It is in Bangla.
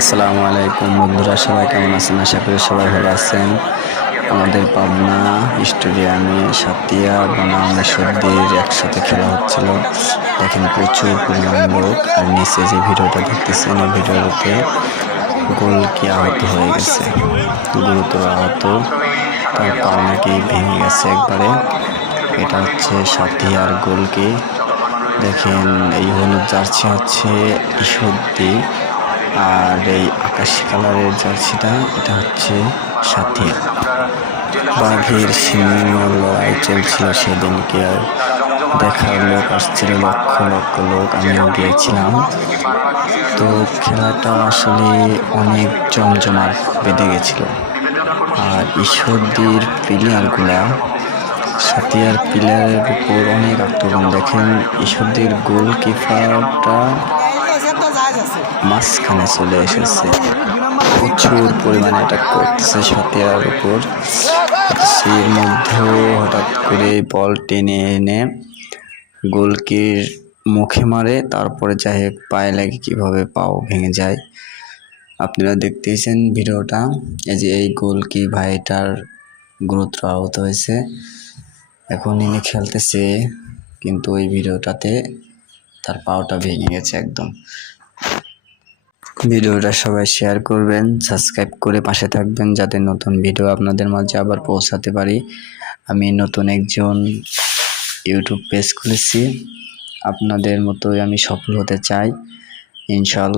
আসসালামু আলাইকুম বন্ধুরা, সবাই কেমন আছেন? আশা করি সবাই ভালো আছেন। আমাদের পাবনা স্টেডিয়ামে সাতিয়া বনাম ঈশ্বরদীর একসাথে খেলা হচ্ছিল। দেখেন প্রচুর পরিমাণ লোক, আর নিচে যে ভিডিওটা দেখতেছেন এই ভিডিওতে গোল কি আহত হয়ে গেছে, গুরুতর আহত, তার পাও নাকি ভেঙে গেছে একবারে। এটা হচ্ছে সাতিয়ার গোলকি। দেখেন এই হলুদ জার্সি হচ্ছে ঈশ্বরদী, আর এই আকাশি কালারের জার্সিটা এটা হচ্ছে সাথিয়া। বাঘের সিংহ লড়াই চলছিল সেদিনকে, আর দেখার লোক আসছিল লক্ষ লক্ষ লোক, আমিও গিয়েছিলাম। তো খেলাটা আসলে অনেক জমজমাট বেঁধে গেছিল। আর ঈশ্বরদীর প্লেয়ারগুলা সাতিয়ার প্লেয়ারের উপর অনেক আক্রমণ। দেখেন ঈশ্বরদীর গোলকিপারটা মাঝখানে চলে এসেছে, প্রচুর পরিমাণে অ্যাটাক করতেছে সাতিয়ার উপর। সেই মধ্যেও হঠাৎ করে বল টেনে এনে গোলকির মুখে মারে, তারপরে যাই হোক পায়ে লাগে কিভাবে পাও ভেঙে যায়। আপনারা দেখতেছেন ভিডিওটা। এই যে এই গোলকি ভাইটার গুরুতর আহত হয়েছে, এখন ইনি খেলতেছে, কিন্তু ওই ভিডিওটাতে তার পাওটা ভেঙে গেছে একদম। ভিডিওটা সবাই শেয়ার করবেন, সাবস্ক্রাইব করে পাশে থাকবেন, যাতে নতুন ভিডিও আপনাদের মাঝে আবার পৌঁছাতে পারি। আমি নতুন একজন ইউটিউব পেজ খুলেছি, আপনাদের মতোই আমি সফল হতে চাই ইনশাআল্লাহ।